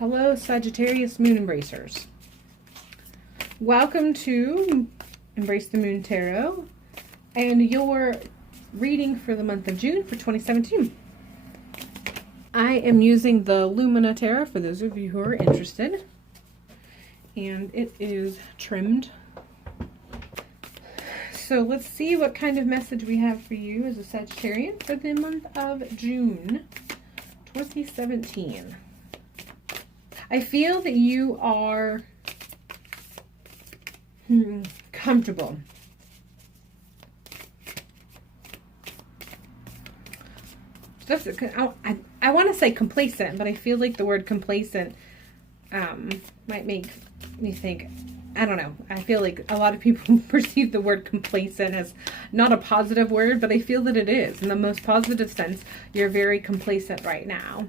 Hello, Sagittarius Moon Embracers. Welcome to Embrace the Moon Tarot and your reading for the month of June for 2017. I am using the Lumina Tarot for those of you who are interested, and it is trimmed. So let's see what kind of message we have for you as a Sagittarian for the month of June 2017. I feel that you are comfortable. I want to say complacent, but I feel like the word complacent might make me think, I don't know. I feel like a lot of people perceive the word complacent as not a positive word, but I feel that it is. In the most positive sense, you're very complacent right now.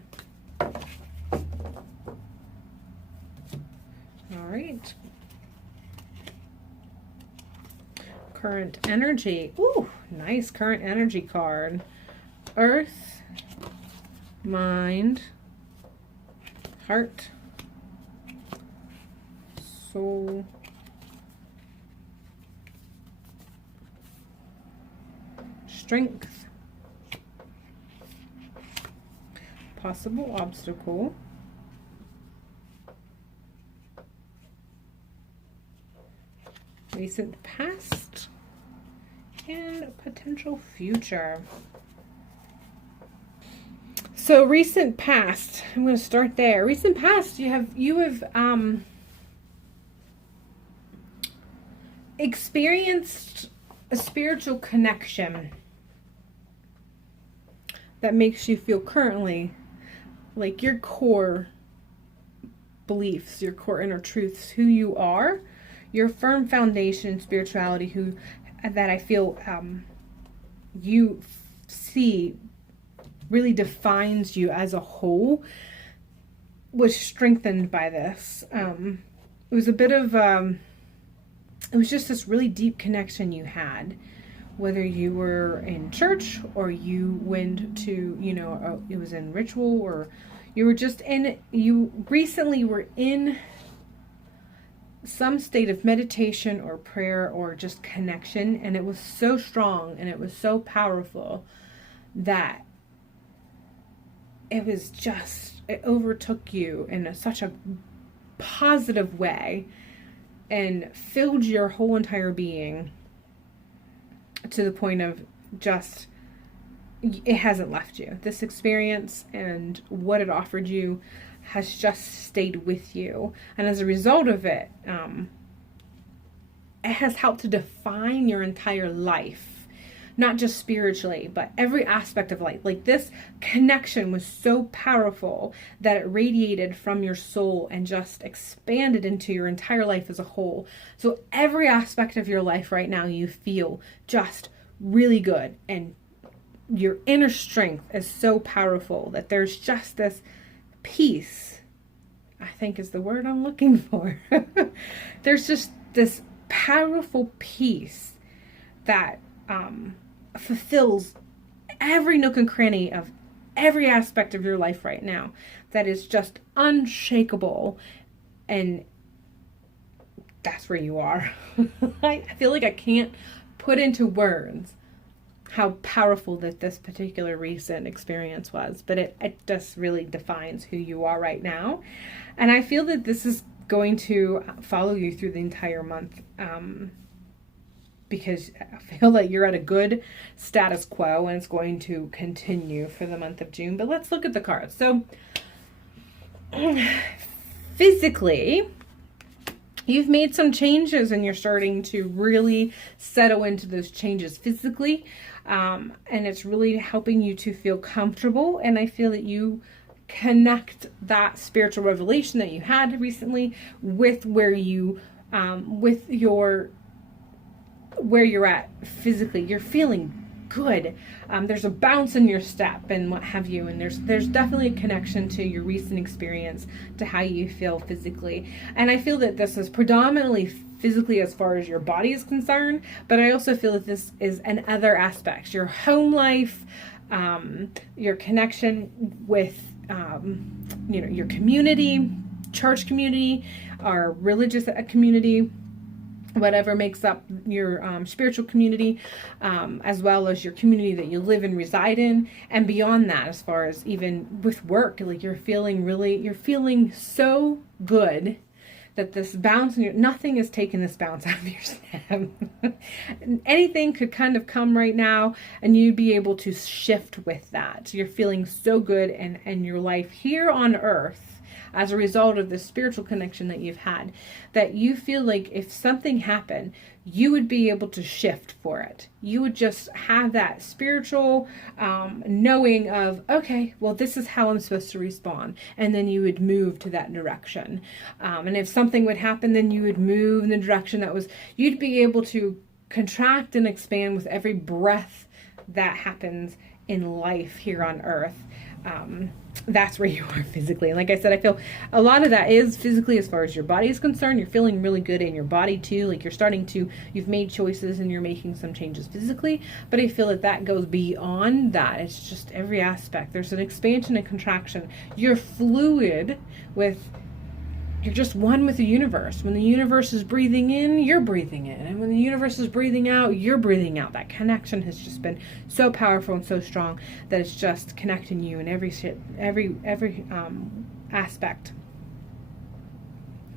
All right. Current energy. Ooh, nice current energy card. Earth, mind, heart, soul, strength, possible obstacle, recent past, and potential future. So recent past, I'm going to start there. Recent past, you have experienced a spiritual connection that makes you feel currently like your core beliefs, your core inner truths, who you are, your firm foundation in spirituality, that I feel you see really defines you as a whole, was strengthened by this. It was a bit of, it was just this really deep connection you had, whether you were in church or you went to, it was in ritual, or you were just you recently were in some state of meditation or prayer or just connection, and it was so strong and it was so powerful that it overtook you in such a positive way and filled your whole entire being to the point of just, it hasn't left you. This experience and what it offered you has just stayed with you. And as a result of it, it has helped to define your entire life. Not just spiritually, but every aspect of life. Like, this connection was so powerful that it radiated from your soul and just expanded into your entire life as a whole. So every aspect of your life right now, you feel just really good. And your inner strength is so powerful that there's just this peace, I think is the word I'm looking for. There's just this powerful peace that fulfills every nook and cranny of every aspect of your life right now, that is just unshakable, and that's where you are. I feel like I can't put into words how powerful that this particular recent experience was, but it just really defines who you are right now. And I feel that this is going to follow you through the entire month, because I feel like you're at a good status quo, and it's going to continue for the month of June. But let's look at the cards. So physically, you've made some changes and you're starting to really settle into those changes physically. And it's really helping you to feel comfortable. And I feel that you connect that spiritual revelation that you had recently with where you're at physically. You're feeling good. There's a bounce in your step and what have you, and there's definitely a connection to your recent experience to how you feel physically. And I feel that this is predominantly physically as far as your body is concerned, but I also feel that this is in other aspects, your home life, your connection with your community, church community or religious community, whatever makes up your spiritual community, as well as your community that you live and reside in, and beyond that, as far as even with work, like you're feeling so good that this bounce in nothing is taking this bounce out of your step. Anything could kind of come right now and you'd be able to shift with that. So you're feeling so good and your life here on earth, as a result of the spiritual connection that you've had, that you feel like if something happened, you would be able to shift for it. You would just have that spiritual knowing of, okay, well, this is how I'm supposed to respond. And then you would move to that direction. And if something would happen, then you would move in the direction that was, you'd be able to contract and expand with every breath that happens in life here on earth. That's where you are physically. And like I said, I feel a lot of that is physically as far as your body is concerned. You're feeling really good in your body too. Like you've made choices and you're making some changes physically. But I feel that goes beyond that. It's just every aspect. There's an expansion and contraction. You're fluid you're just one with the universe. When the universe is breathing in, you're breathing in. And when the universe is breathing out, you're breathing out. That connection has just been so powerful and so strong that it's just connecting you in every aspect.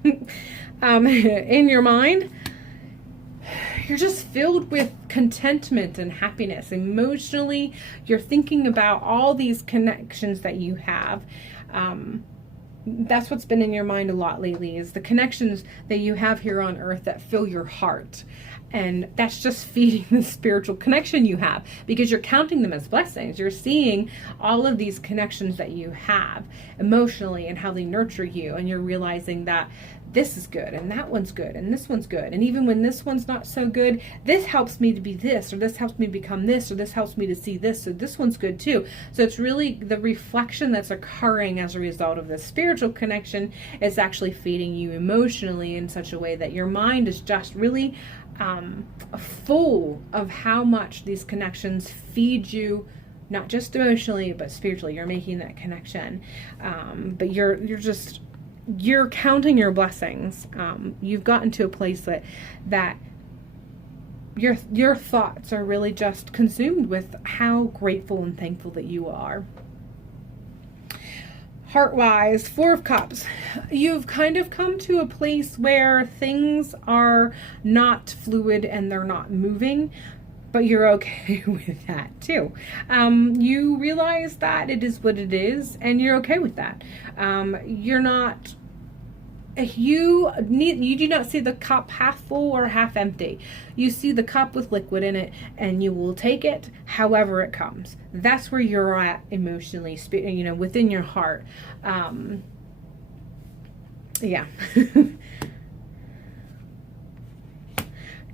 In your mind, you're just filled with contentment and happiness. Emotionally, you're thinking about all these connections that you have. That's what's been in your mind a lot lately, is the connections that you have here on earth that fill your heart. And that's just feeding the spiritual connection you have, because you're counting them as blessings. You're seeing all of these connections that you have emotionally and how they nurture you. And you're realizing that this is good and that one's good and this one's good. And even when this one's not so good, this helps me to be this, or this helps me become this, or this helps me to see this, so this one's good too. So it's really the reflection that's occurring as a result of this spiritual connection is actually feeding you emotionally in such a way that your mind is just really full of how much these connections feed you, not just emotionally but spiritually. You're making that connection, but you're counting your blessings. You've gotten to a place that your thoughts are really just consumed with how grateful and thankful that you are. Heart-wise, 4 of Cups. You've kind of come to a place where things are not fluid and they're not moving, but you're okay with that too. You realize that it is what it is, and you're okay with that. You do not see the cup half full or half empty. You see the cup with liquid in it, and you will take it however it comes. That's where you're at emotionally, within your heart. Yeah.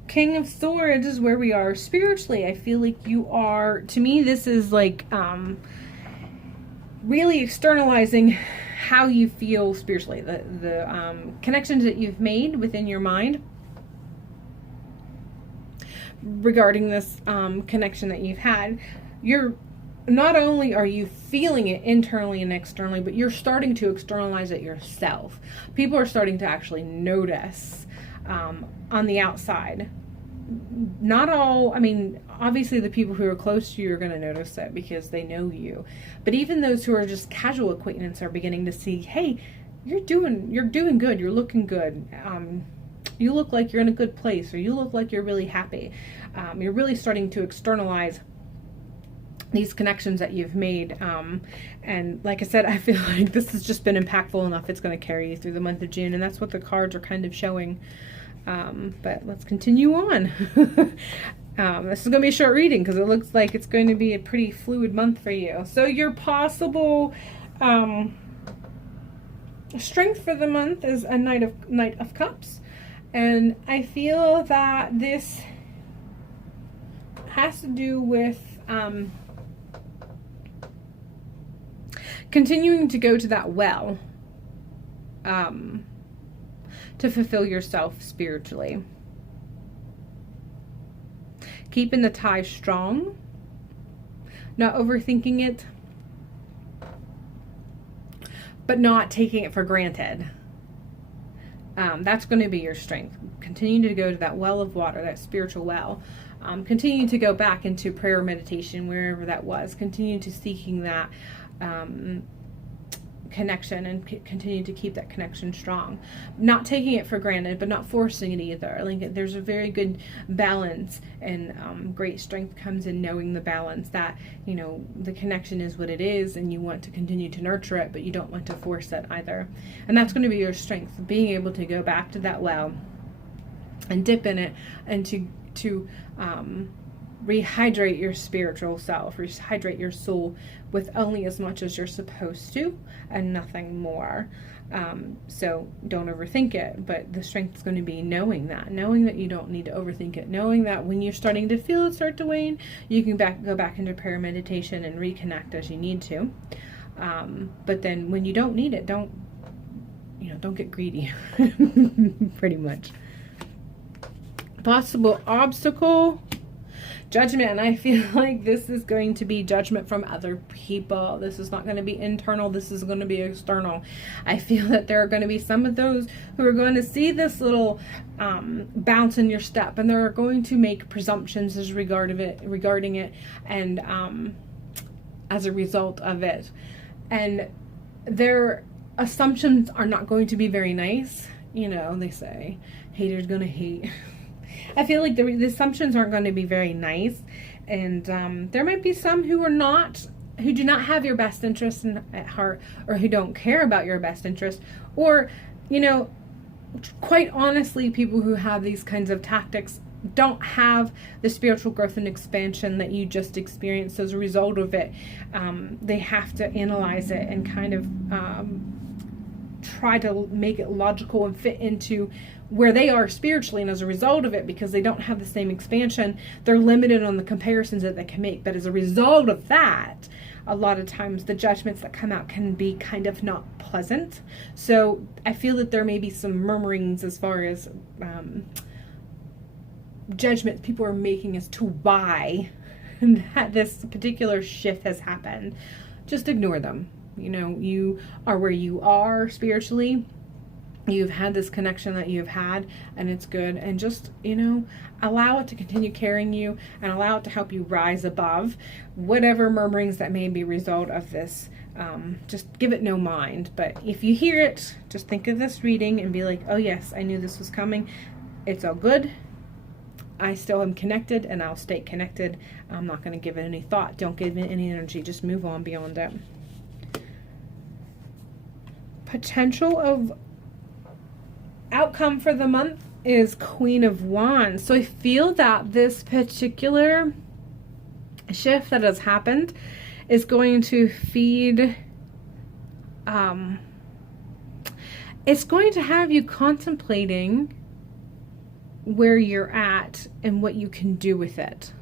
King of Swords is where we are spiritually. I feel like you are, to me, this is like really externalizing how you feel spiritually, the connections that you've made within your mind regarding this connection that you've had. You're not only are you feeling it internally and externally, but you're starting to externalize it yourself. People are starting to actually notice on the outside. Not all, obviously the people who are close to you are going to notice it because they know you. But even those who are just casual acquaintances are beginning to see, hey, you're doing good, you're looking good. You look like you're in a good place, or you look like you're really happy. You're really starting to externalize these connections that you've made. And like I said, I feel like this has just been impactful enough. It's going to carry you through the month of June, and that's what the cards are kind of showing. But let's continue on. This is going to be a short reading because it looks like it's going to be a pretty fluid month for you. So your possible strength for the month is a Knight of Cups. And I feel that this has to do with continuing to go to that well to fulfill yourself spiritually. Keeping the tie strong, not overthinking it, but not taking it for granted. That's going to be your strength. Continue to go to that well of water, that spiritual well. Continue to go back into prayer, meditation, wherever that was. Continue to seeking that connection, and continue to keep that connection strong. Not taking it for granted, but not forcing it either. Like, there's a very good balance, and great strength comes in knowing the balance that, you know, the connection is what it is, and you want to continue to nurture it, but you don't want to force it either. And that's going to be your strength, being able to go back to that well and dip in it, and to rehydrate your spiritual self, rehydrate your soul with only as much as you're supposed to and nothing more. So don't overthink it, but the strength is going to be knowing that you don't need to overthink it, knowing that when you're starting to feel it start to wane, you can go back into prayer, meditation, and reconnect as you need to. But then when you don't need it, don't get greedy. Pretty much. Possible obstacle, judgment. And I feel like this is going to be judgment from other people. This is not going to be internal. This is going to be external. I feel that there are going to be some of those who are going to see this little bounce in your step, and they're going to make presumptions regarding it, and as a result of it. And their assumptions are not going to be very nice. You know, they say haters gonna hate. I feel like the assumptions aren't going to be very nice, and there might be some who do not have your best interest at heart, or who don't care about your best interest, or, you know, quite honestly, people who have these kinds of tactics don't have the spiritual growth and expansion that you just experienced as a result of it. They have to analyze it and kind of try to make it logical and fit into where they are spiritually, and as a result of it, because they don't have the same expansion, they're limited on the comparisons that they can make. But as a result of that, a lot of times the judgments that come out can be kind of not pleasant. So I feel that there may be some murmurings as far as judgments people are making as to why that this particular shift has happened. Just ignore them. You know, you are where you are spiritually. You've had this connection that you've had, and it's good. And just, you know, allow it to continue carrying you, and allow it to help you rise above whatever murmurings that may be a result of this. Just give it no mind. But if you hear it, just think of this reading and be like, oh yes, I knew this was coming. It's all good. I still am connected, and I'll stay connected. I'm not going to give it any thought. Don't give it any energy. Just move on beyond it. Potential of outcome for the month is Queen of Wands. So I feel that this particular shift that has happened is going to feed, it's going to have you contemplating where you're at and what you can do with it.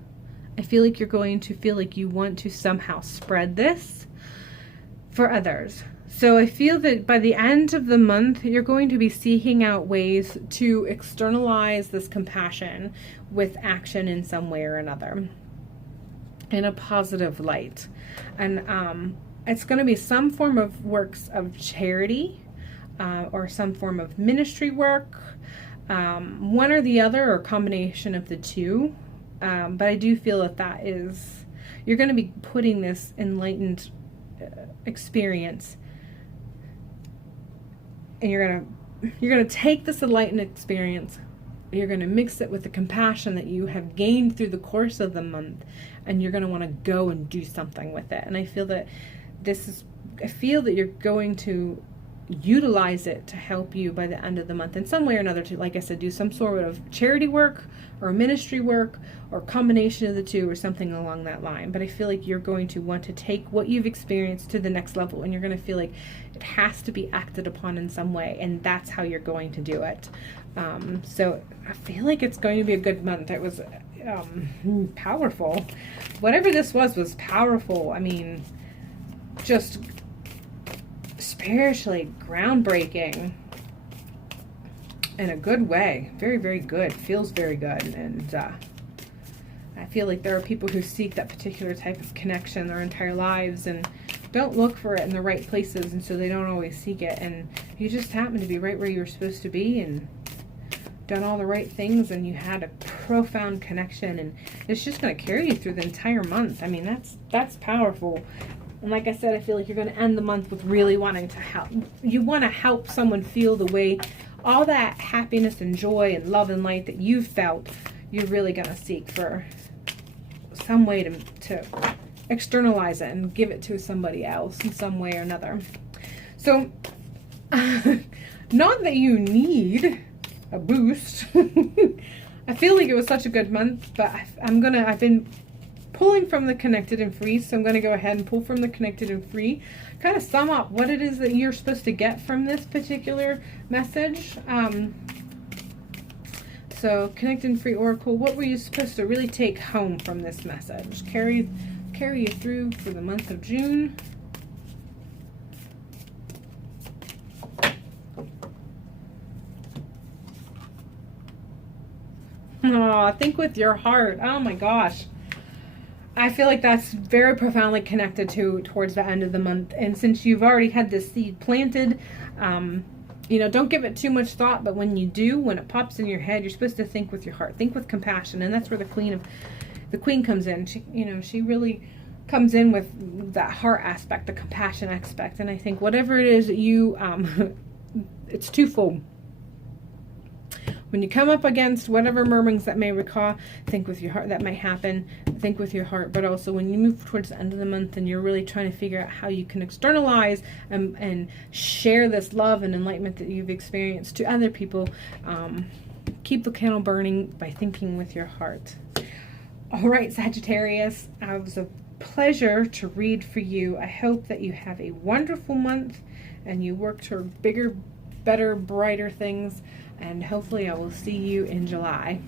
I feel like you're going to feel like you want to somehow spread this for others. So I feel that by the end of the month, you're going to be seeking out ways to externalize this compassion with action in some way or another, in a positive light. And it's going to be some form of works of charity, or some form of ministry work, one or the other, or a combination of the two. But I do feel that you're going to be putting this enlightened experience, and you're gonna take this enlightened experience, you're gonna mix it with the compassion that you have gained through the course of the month, and you're gonna want to go and do something with it. And I feel that you're going to utilize it to help you by the end of the month in some way or another, to, like I said, do some sort of charity work or ministry work, or combination of the two, or something along that line. But I feel like you're going to want to take what you've experienced to the next level, and you're going to feel like it has to be acted upon in some way, and that's how you're going to do it. So I feel like it's going to be a good month. It was powerful. Whatever this was powerful. I mean, just spiritually groundbreaking in a good way. Very, very good. Feels very good. And I feel like there are people who seek that particular type of connection their entire lives, and don't look for it in the right places, and so they don't always seek it, and you just happen to be right where you're supposed to be and done all the right things, and you had a profound connection, and it's just going to carry you through the entire month. I mean, that's powerful. And like I said, I feel like you're going to end the month with really wanting to help. You want to help someone feel the way, all that happiness and joy and love and light that you've felt, you're really going to seek for some way to externalize it and give it to somebody else in some way or another. So, not that you need a boost. I feel like it was such a good month, but I've been pulling from the connected and free, so I'm going to go ahead and pull from the connected and free, kind of sum up what it is that you're supposed to get from this particular message. So connected and free oracle, what were you supposed to really take home from this message? Carry you through for the month of June. Oh, think with your heart. Oh my gosh. I feel like that's very profoundly connected towards the end of the month. And since you've already had this seed planted, you know, don't give it too much thought. But when you do, when it pops in your head, you're supposed to think with your heart. Think with compassion. And that's where the queen comes in. She really comes in with that heart aspect, the compassion aspect. And I think whatever it is that you, it's twofold. When you come up against whatever murmurings that may recall, think with your heart. That might happen. Think with your heart. But also when you move towards the end of the month and you're really trying to figure out how you can externalize and share this love and enlightenment that you've experienced to other people, keep the candle burning by thinking with your heart. All right, Sagittarius, it was a pleasure to read for you. I hope that you have a wonderful month and you work toward bigger, better, brighter things. And hopefully I will see you in July.